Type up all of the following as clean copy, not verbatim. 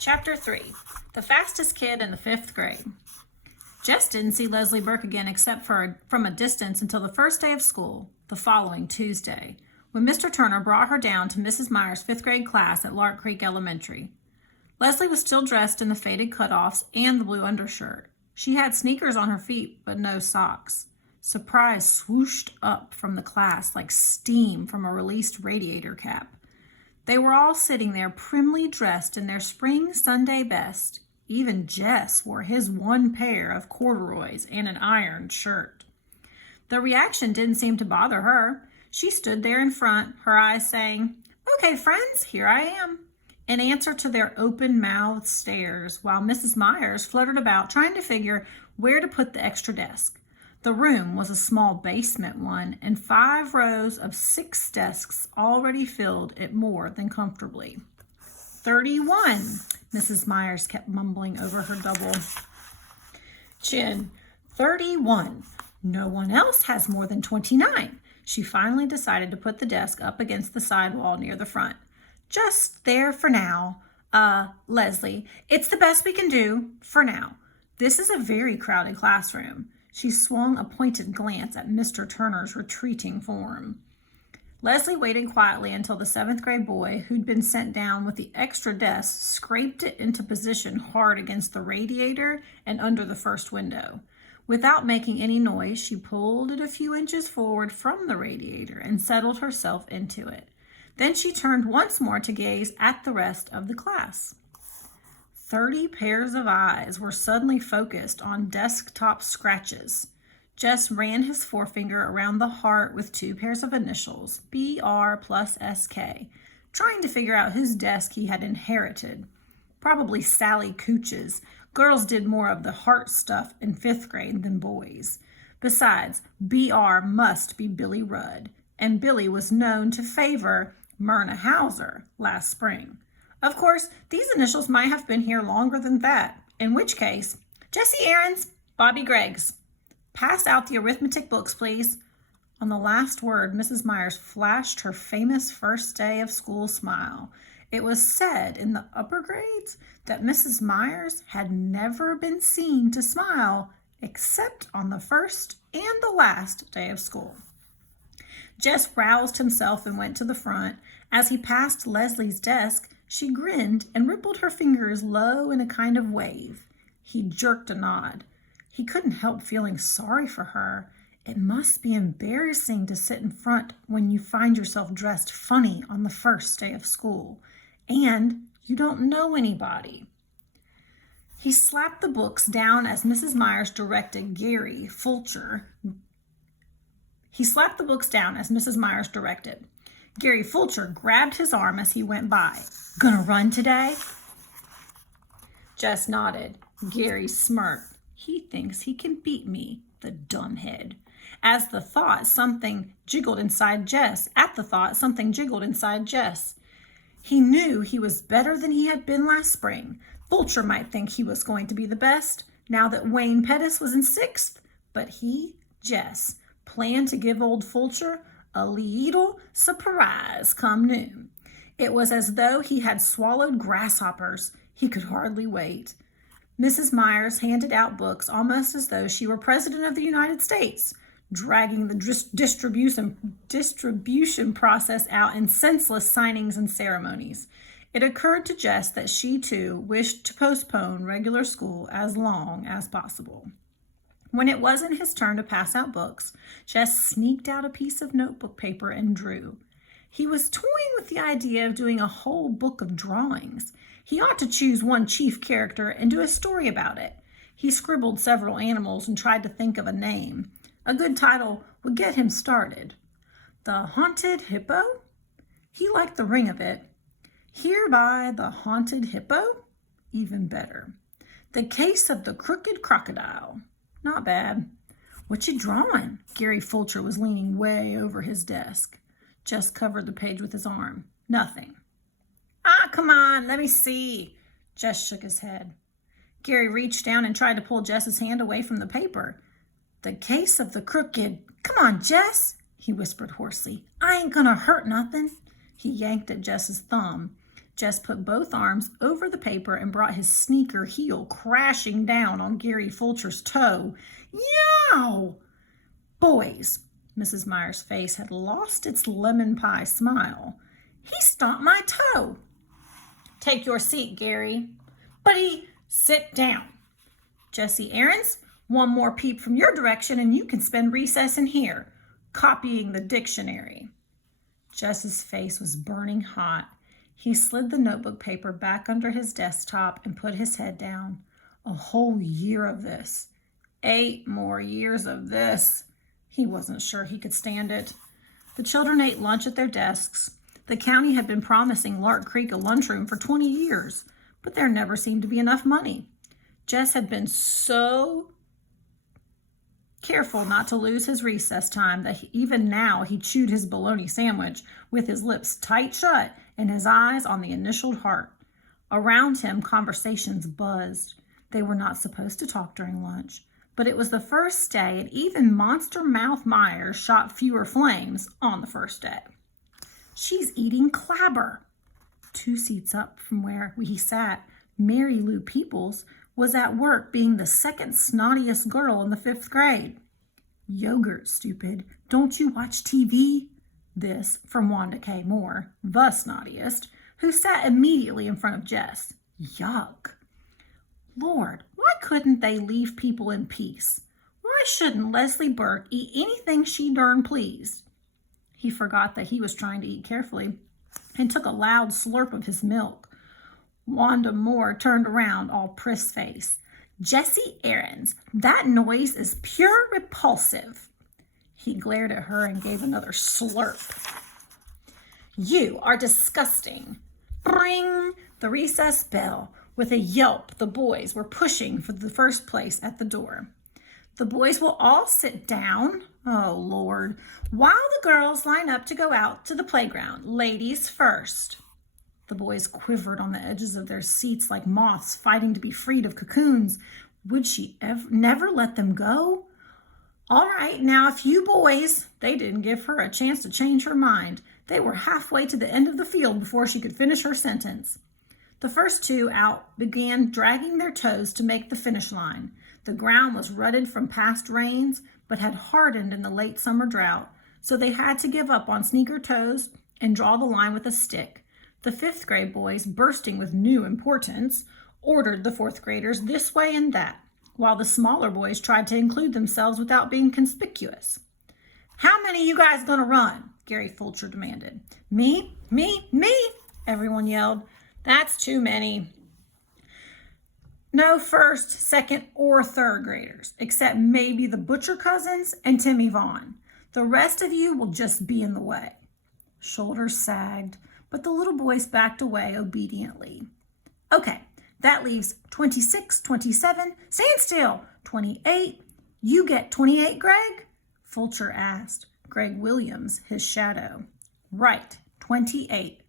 Chapter 3, The Fastest Kid in the 5th Grade. Jess didn't see Leslie Burke again except from a distance until the first day of school, the following Tuesday, when Mr. Turner brought her down to Mrs. Meyer's 5th grade class at Lark Creek Elementary. Leslie was still dressed in the faded cutoffs and the blue undershirt. She had sneakers on her feet, but no socks. Surprise swooshed up from the class like steam from a released radiator cap. They were all sitting there primly dressed in their spring Sunday best. Even Jess wore his one pair of corduroys and an ironed shirt. The reaction didn't seem to bother her. She stood there in front, her eyes saying, "Okay, friends, here I am," in answer to their open-mouthed stares, while Mrs. Myers fluttered about trying to figure where to put the extra desk. The room was a small basement one, and 5 rows of 6 desks already filled it more than comfortably. 31, Mrs. Myers kept mumbling over her double chin. 31. No one else has more than 29. She finally decided to put the desk up against the side wall near the front. Just there for now. Leslie, it's the best we can do for now. This is a very crowded classroom. She swung a pointed glance at Mr. Turner's retreating form. Leslie waited quietly until the 7th grade boy, who'd been sent down with the extra desk, scraped it into position hard against the radiator and under the first window. Without making any noise, she pulled it a few inches forward from the radiator and settled herself into it. Then she turned once more to gaze at the rest of the class. 30 pairs of eyes were suddenly focused on desktop scratches. Jess ran his forefinger around the heart with 2 pairs of initials, BR plus SK, trying to figure out whose desk he had inherited. Probably Sally Cooch's. Girls did more of the heart stuff in 5th grade than boys. Besides, BR must be Billy Rudd, and Billy was known to favor Myrna Hauser last spring. Of course, these initials might have been here longer than that, in which case, Jessie Aarons, Bobby Greggs. Pass out the arithmetic books, please. On the last word, Mrs. Myers flashed her famous first day of school smile. It was said in the upper grades that Mrs. Myers had never been seen to smile except on the first and the last day of school. Jess roused himself and went to the front. As he passed Leslie's desk, she grinned and rippled her fingers low in a kind of wave. He jerked a nod. He couldn't help feeling sorry for her. It must be embarrassing to sit in front when you find yourself dressed funny on the first day of school, and you don't know anybody. He slapped the books down as Mrs. Myers directed Gary Fulcher. Gary Fulcher grabbed his arm as he went by. "Gonna run today?" Jess nodded. Gary smirked. "He thinks he can beat me, the dumbhead." At the thought, something jiggled inside Jess. He knew he was better than he had been last spring. Fulcher might think he was going to be the best now that Wayne Pettis was in 6th, but he, Jess, planned to give old Fulcher a little surprise come noon. It was as though he had swallowed grasshoppers. He could hardly wait. Mrs. Myers handed out books almost as though she were President of the United States, dragging the distribution process out in senseless signings and ceremonies. It occurred to Jess that she, too, wished to postpone regular school as long as possible. When it wasn't his turn to pass out books, Jess sneaked out a piece of notebook paper and drew. He was toying with the idea of doing a whole book of drawings. He ought to choose one chief character and do a story about it. He scribbled several animals and tried to think of a name. A good title would get him started. The Haunted Hippo? He liked the ring of it. Hereby the Haunted Hippo? Even better. The Case of the Crooked Crocodile. Not bad. "What you drawing?" Gary Fulcher was leaning way over his desk. Jess covered the page with his arm. "Nothing." Come on, let me see." Jess shook his head. Gary reached down and tried to pull Jess's hand away from the paper. "The Case of the Crooked." "Come on, Jess," he whispered hoarsely. "I ain't gonna hurt nothing." He yanked at Jess's thumb. Jess put both arms over the paper and brought his sneaker heel crashing down on Gary Fulcher's toe. Yow! Boys, Mrs. Meyer's face had lost its lemon pie smile. He stomped my toe. Take your seat, Gary. Buddy, sit down. Jessie Aarons, one more peep from your direction and you can spend recess in here, copying the dictionary. Jess's face was burning hot. He slid the notebook paper back under his desktop and put his head down. A whole year of this. 8 more years of this. He wasn't sure he could stand it. The children ate lunch at their desks. The county had been promising Lark Creek a lunchroom for 20 years, but there never seemed to be enough money. Jess had been so careful not to lose his recess time that even now he chewed his bologna sandwich with his lips tight shut and his eyes on the initialed heart. Around him, conversations buzzed. They were not supposed to talk during lunch, but it was the first day, and even Monster Mouth Myers shot fewer flames on the first day. She's eating clabber. 2 seats up from where he sat, Mary Lou Peoples was at work being the second snottiest girl in the 5th grade. Yogurt, stupid. Don't you watch TV? This from Wanda K. Moore, the snottiest, who sat immediately in front of Jess. Yuck. Lord, why couldn't they leave people in peace? Why shouldn't Leslie Burke eat anything she darn pleased? He forgot that he was trying to eat carefully and took a loud slurp of his milk. Wanda Moore turned around, all priss-face. Jessie Aarons, that noise is pure repulsive. He glared at her and gave another slurp. You are disgusting. Bring the recess bell. With a yelp, the boys were pushing for the first place at the door. The boys will all sit down. Oh, Lord. While the girls line up to go out to the playground. Ladies first. The boys quivered on the edges of their seats like moths fighting to be freed of cocoons. Would she never let them go? All right, now if you boys, they didn't give her a chance to change her mind. They were halfway to the end of the field before she could finish her sentence. The first 2 out began dragging their toes to make the finish line. The ground was rutted from past rains, but had hardened in the late summer drought, so they had to give up on sneaker toes and draw the line with a stick. The 5th grade boys, bursting with new importance, ordered the 4th graders this way and that, while the smaller boys tried to include themselves without being conspicuous. How many you guys gonna run? Gary Fulcher demanded. Me, everyone yelled. That's too many. No 1st, 2nd, or 3rd graders, except maybe the Butcher cousins and Timmy Vaughn. The rest of you will just be in the way. Shoulders sagged, but the little boys backed away obediently. Okay, that leaves 26, 27, stand still, 28. You get 28, Greg? Fulcher asked. Greg Williams, his shadow. Right, 28.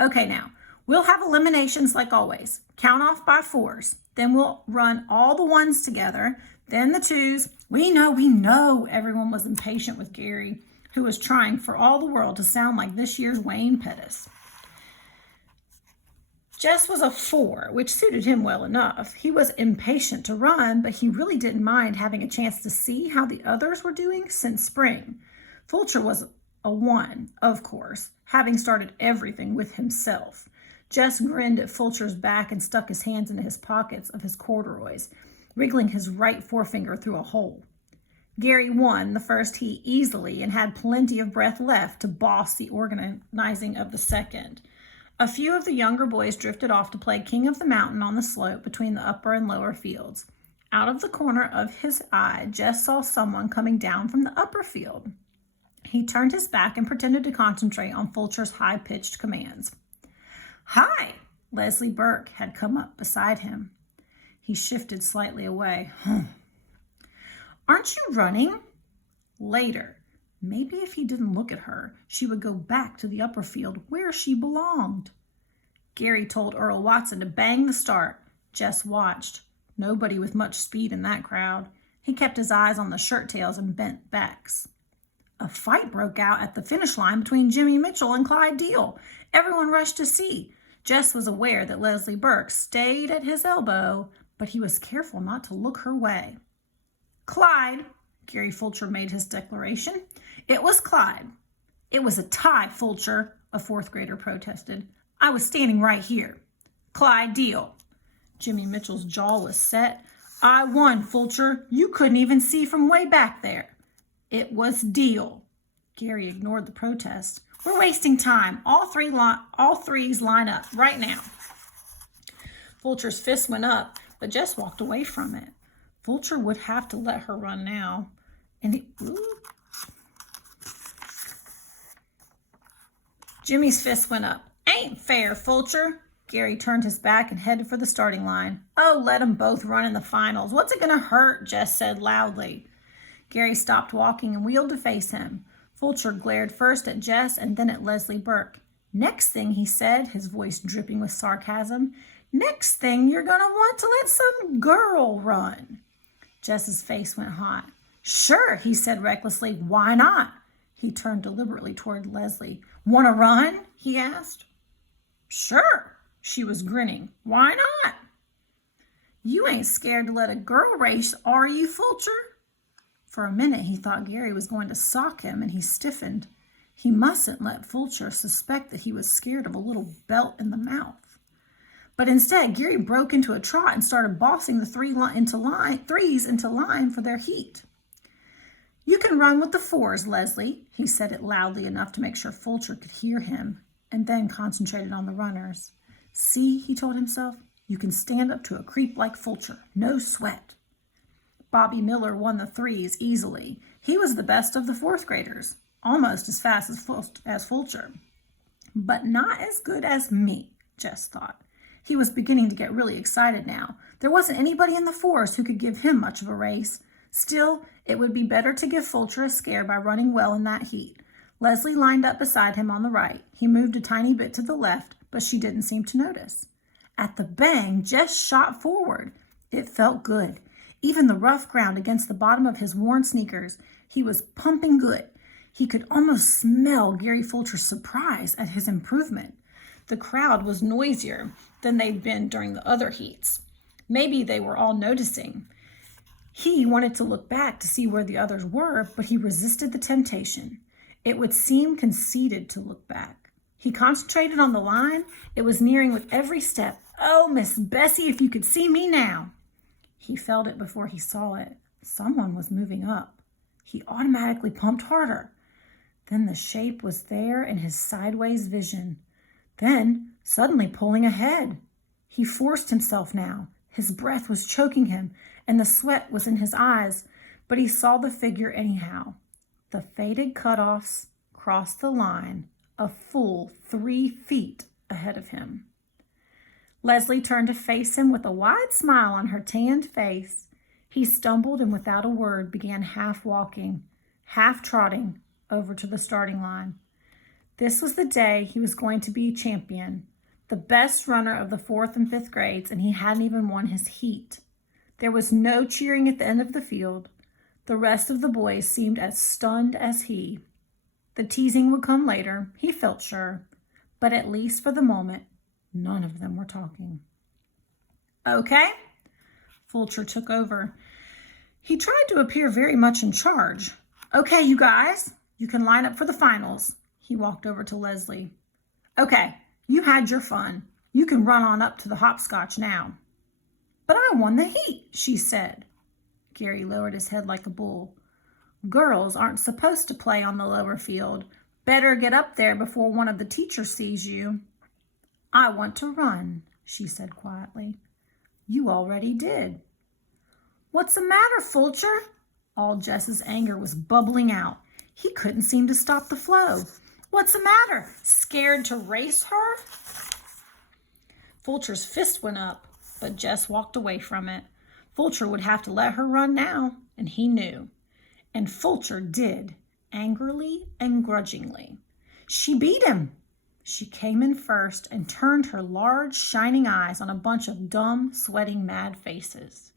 Okay, now, we'll have eliminations like always. Count off by 4s. Then we'll run all the 1s together, then the 2s. We know. Everyone was impatient with Gary, who was trying for all the world to sound like this year's Wayne Pettis. Jess was a 4, which suited him well enough. He was impatient to run, but he really didn't mind having a chance to see how the others were doing since spring. Fulcher was a 1, of course, having started everything with himself. Jess grinned at Fulcher's back and stuck his hands into his pockets of his corduroys, wriggling his right forefinger through a hole. Gary won the first heat easily and had plenty of breath left to boss the organizing of the second. A few of the younger boys drifted off to play King of the Mountain on the slope between the upper and lower fields. Out of the corner of his eye, Jess saw someone coming down from the upper field. He turned his back and pretended to concentrate on Fulcher's high-pitched commands. Hi! Leslie Burke had come up beside him. He shifted slightly away. Aren't you running? Later. Maybe if he didn't look at her, she would go back to the upper field where she belonged. Gary told Earl Watson to bang the start. Jess watched. Nobody with much speed in that crowd. He kept his eyes on the shirt tails and bent backs. A fight broke out at the finish line between Jimmy Mitchell and Clyde Deal. Everyone rushed to see. Jess was aware that Leslie Burke stayed at his elbow, but he was careful not to look her way. Clyde, Gary Fulcher made his declaration. It was Clyde. It was a tie, Fulcher, a fourth grader protested. I was standing right here. Clyde, deal. Jimmy Mitchell's jaw was set. I won, Fulcher. You couldn't even see from way back there. It was deal. Gary ignored the protest. We're wasting time. All threes line up right now. Fulcher's fist went up, but Jess walked away from it. Fulcher would have to let her run now. Jimmy's fist went up. Ain't fair, Fulcher. Gary turned his back and headed for the starting line. Oh, let them both run in the finals. What's it going to hurt? Jess said loudly. Gary stopped walking and wheeled to face him. Fulcher glared first at Jess and then at Leslie Burke. Next thing, he said, his voice dripping with sarcasm, next thing you're going to want to let some girl run. Jess's face went hot. Sure, he said recklessly. Why not? He turned deliberately toward Leslie. Want to run? He asked. Sure. She was grinning. Why not? You ain't scared to let a girl race, are you, Fulcher? For a minute, he thought Gary was going to sock him, and he stiffened. He mustn't let Fulcher suspect that he was scared of a little belt in the mouth. But instead, Gary broke into a trot and started bossing the threes into line for their heat. You can run with the fours, Leslie, he said it loudly enough to make sure Fulcher could hear him, and then concentrated on the runners. See, he told himself, you can stand up to a creep like Fulcher. No sweat. Bobby Miller won the threes easily. He was the best of the fourth graders, almost as fast as Fulcher. But not as good as me, Jess thought. He was beginning to get really excited now. There wasn't anybody in the fours who could give him much of a race. Still, it would be better to give Fulcher a scare by running well in that heat. Leslie lined up beside him on the right. He moved a tiny bit to the left, but she didn't seem to notice. At the bang, Jess shot forward. It felt good. Even the rough ground against the bottom of his worn sneakers, he was pumping good. He could almost smell Gary Fulcher's surprise at his improvement. The crowd was noisier than they'd been during the other heats. Maybe they were all noticing. He wanted to look back to see where the others were, but he resisted the temptation. It would seem conceited to look back. He concentrated on the line. It was nearing with every step. Oh, Miss Bessie, if you could see me now. He felt it before he saw it. Someone was moving up. He automatically pumped harder. Then the shape was there in his sideways vision. Then, suddenly pulling ahead. He forced himself now. His breath was choking him, and the sweat was in his eyes, but he saw the figure anyhow. The faded cutoffs crossed the line, a full 3 feet ahead of him. Leslie turned to face him with a wide smile on her tanned face. He stumbled and without a word began half walking, half trotting over to the starting line. This was the day he was going to be champion, the best runner of the 4th and 5th grades, and he hadn't even won his heat. There was no cheering at the end of the field. The rest of the boys seemed as stunned as he. The teasing would come later, he felt sure, but at least for the moment, none of them were talking. Okay, Fulcher took over. He tried to appear very much in charge. Okay, you guys, you can line up for the finals. He walked over to Leslie. Okay, you had your fun. You can run on up to the hopscotch now. But I won the heat, she said. Gary lowered his head like a bull. Girls aren't supposed to play on the lower field. Better get up there before one of the teachers sees you. I want to run, she said quietly. You already did. What's the matter, Fulcher? All Jess's anger was bubbling out. He couldn't seem to stop the flow. What's the matter? Scared to race her? Fulcher's fist went up, but Jess walked away from it. Fulcher would have to let her run now, and he knew. And Fulcher did, angrily and grudgingly. She beat him. She came in first and turned her large, shining eyes on a bunch of dumb, sweating, mad faces.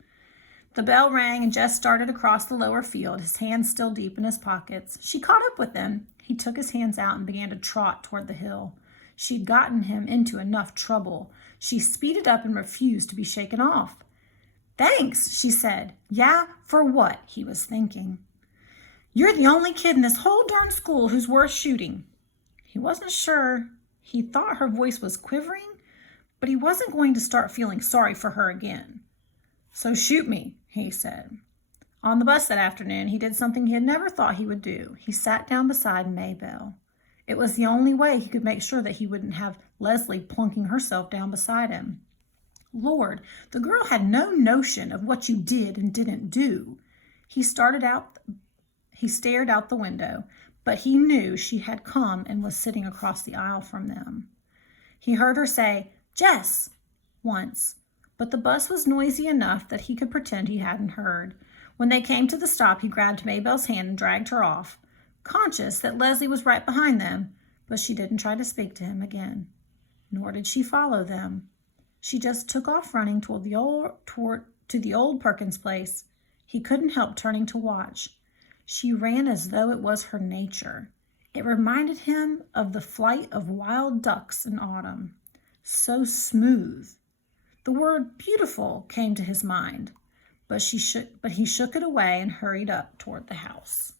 The bell rang and Jess started across the lower field, his hands still deep in his pockets. She caught up with him. He took his hands out and began to trot toward the hill. She'd gotten him into enough trouble. She speeded up and refused to be shaken off. "Thanks," she said. "Yeah, for what?" he was thinking. "You're the only kid in this whole darn school who's worth shooting." He wasn't sure. He thought her voice was quivering, but he wasn't going to start feeling sorry for her again. "So shoot me," he said. On the bus that afternoon, he did something he had never thought he would do. He sat down beside Maybelle. It was the only way he could make sure that he wouldn't have Leslie plunking herself down beside him. Lord, the girl had no notion of what you did and didn't do. He stared out the window, but he knew she had come and was sitting across the aisle from them. He heard her say, "Jess," once, but the bus was noisy enough that he could pretend he hadn't heard. When they came to the stop, he grabbed Maybelle's hand and dragged her off, conscious that Leslie was right behind them, but she didn't try to speak to him again. Nor did she follow them. She just took off running to the old Perkins place. He couldn't help turning to watch. She ran as though it was her nature. It reminded him of the flight of wild ducks in autumn. So smooth. The word beautiful came to his mind, but he shook it away and hurried up toward the house.